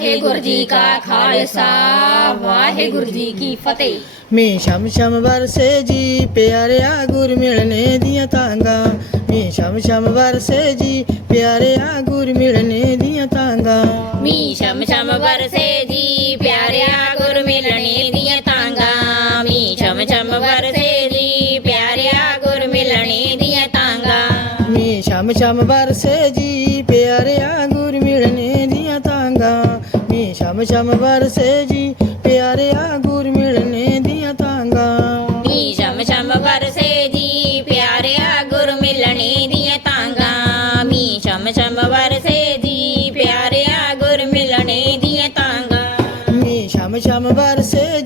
ਵਾਹਿਗੁਰੂ ਜੀ ਕਾ ਖਾਲਸਾ ਵਾਹਿਗੁਰੂ ਜੀ ਕੀ ਫਤਿਹ। ਮੀ ਸ਼ਮ ਸ਼ਮ ਵਰਸੇ ਜੀ ਪਿਆਰਿਆ ਗੁਰ ਮਿਲਨੇ ਦੀਆਂ ਤਾਂਗਾ। ਮੀ ਸ਼ਮ ਸ਼ਮ ਵਰਸੇ ਜੀ ਪਿਆਰਿਆ ਗੁਰ ਮਿਲਨੇ ਦੀਆਂ ਤਾਂਗਾ। ਮੀ ਸ਼ਮ ਸ਼ਮ ਵਰਸੇ ਜੀ ਪਿਆਰਿਆ ਗੁਰ ਮਿਲਣੇ ਦੀਆਂ ਤਾਂਗਾ। ਮੀ ਸ਼ਮ ਸ਼ਮ ਵਰਸੇ ਜੀ ਪਿਆਰਿਆ ਗੁਰ ਮਿਲਣੇ ਦੀਆਂ ਤਾਂਗਾ। ਮੀ ਸ਼ਮ ਸ਼ਮ ਵਰਸੇ ਜੀ ਪਿਆਰਿਆ ਸ਼ਮ ਵਰਸੇ ਜੀ ਪਿਆਰਿਆ ਗੁਰ ਮਿਲਨੇ ਦੀਆਂ ਤਾਂਗਾ। ਮੀ ਸ਼ਮ ਸ਼ਮ ਵਰਸੇ ਜੀ ਪਿਆਰਿਆ ਗੁਰ ਮਿਲਣੇ ਦੀਆਂ ਤਾਂਗਾ। ਮੀ ਸ਼ਮ ਸ਼ਮ ਵਰਸੇ ਜੀ ਪਿਆਰਿਆ ਗੁਰ ਮਿਲਣੇ ਦੀਆਂ ਤਾਂਗਾ। ਮੀ ਸ਼ਮ ਸ਼ਮ ਵਰਸੇ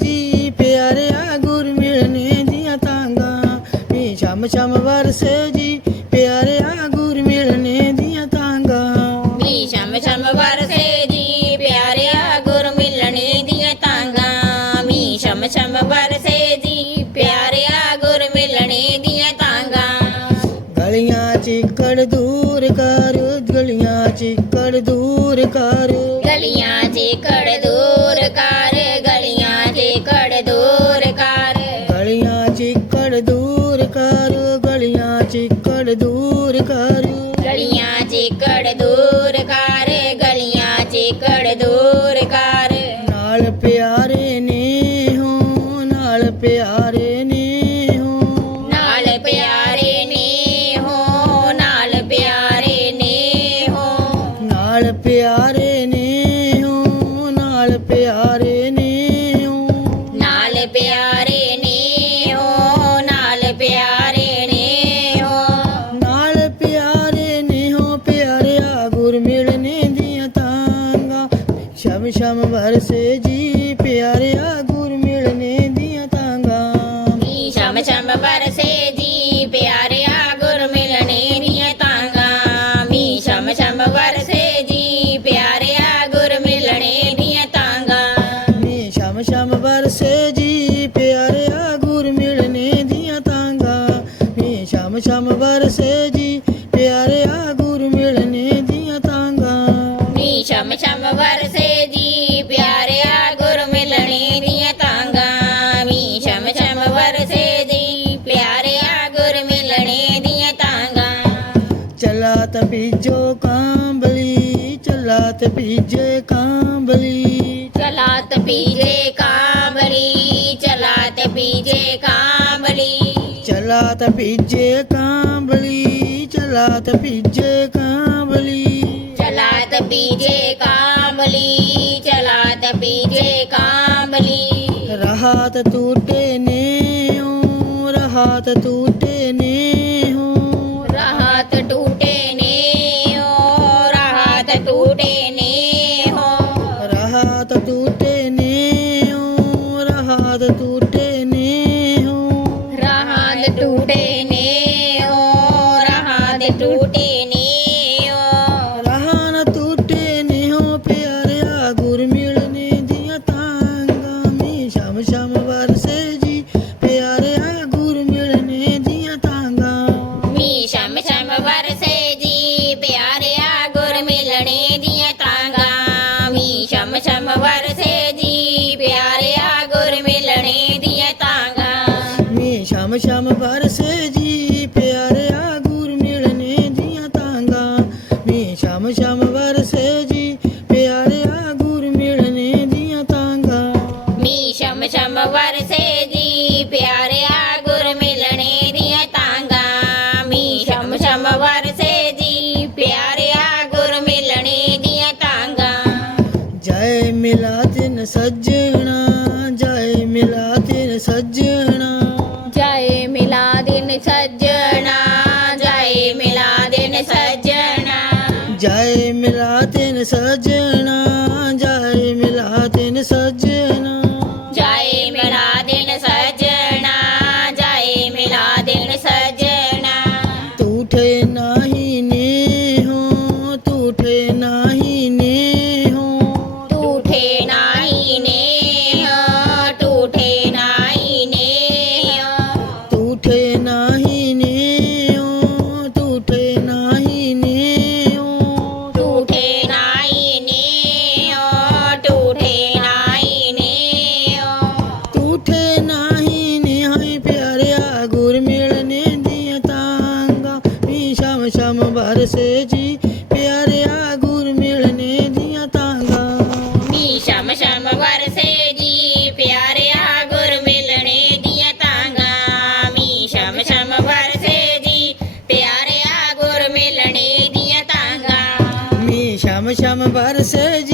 ਚਿੱਕੜ ਦੂਰ ਕਰ ਗਲੀਆਂ ਚਿੱਕੜ ਦੂਰ ਕਰ। ਗਲੀਆਂ ਚਿੱਕੜ ਦੂਰ ਕਰ ਗਲੀਆਂ ਚਿੱਕੜ ਦੂਰ ਕਰ। ਗਲੀਆਂ ਚਿੱਕੜ ਦੂਰ ਕਰ ਗਲੀਆਂ ਚਿੱਕੜ ਦੂਰ ਕਰ। ਗਲੀਆਂ ਚਿੱਕੜ ਦੂਰ ਕਰ ਗਲੀਆਂ ਚਿੱਕੜ ਦੂਰ ਕਰ। ਨਾਲ ਪਿਆਰੇ ਨੇ ਹੋ ਨਾਲ ਪਿਆਰੇ ਸ਼ਮ ਵਰਸੇ ਜੀ ਪਿਆਰਿਆ ਗੁਰ ਮਿਲਨੇ ਦੀਆਂ ਤਾਂਗਾ। ਮੀ ਸ਼ਮ ਸ਼ਮ ਜੀ ਪਿਆਰਿਆ ਗੁਰ ਮਿਲਣੇ ਦੀਆਂ ਤਾਂਗਾ। ਮੀ ਸ਼ਮ ਸ਼ਮ ਬਰਸੇ ਜੀ ਪਿਆਰਿਆ ਗੁਰ ਮਿਲਣੇ ਦੀਆਂ ਤਾਂਗਾ। ਮੀ ਸ਼ਮ ਸ਼ਮ ਵਰਸੇ ਜੀ ਪਿਆਰਿਆ ਗੁਰ ਮਿਲਨੇ ਦੀਆਂ ਤਾਂਗਾ। ਮੀ ਸ਼ਮ ਸ਼ਮ ਚਲਾਤ ਭੀਜੇ ਕਾਂਬਲੀ। ਚਲਾਤ ਭੀਜੇ ਕਾਂਬਲੀ ਚਲਾਤ ਭੀਜੇ ਕਾਂਬਲੀ। ਚਲਾਤ ਭੀਜੇ ਕਾਂਬਲੀ ਚਲਾਤ ਭੀਜੇ ਕਾਂਬਲੀ। ਚਲਾਤ ਭੀਜੇ ਕਾਂਬਲੀ ਚਲਾਤ ਭੀਜੇ ਕਾਂਬਲੀ। ਰਹਾਤ ਟੂਟੇ ਨੇ ਰਹਾਤ ਟੂਟੇ ਨੇ பாத தூட்டு ਤਿਨ ਸੱਜਣਾ ਜੈ ਮਿਲਾ ਤਿਨ ਸੱਜਣਾ। ਜਾਏ ਮਿਲਾ ਦਿਨ ਸੱਜਣਾ ਜਾਏ ਮਿਲਾ ਦਿਨ ਸੱਜਣਾ। ਜੈ ਮਿਲਾ ਤਿਨ ਸੱਜਣਾ ਜੈ ਮਿਲਾ ਤਿਨ ਸੱਜਣਾ। ਜਾਏ ਮਿਲਾ ਦਿਨ ਸੱਜਣਾ ਜਾਏ ਮਿਲਾ ਦਿਨ ਸੱਜਣਾ। ਨੇ chama para ser de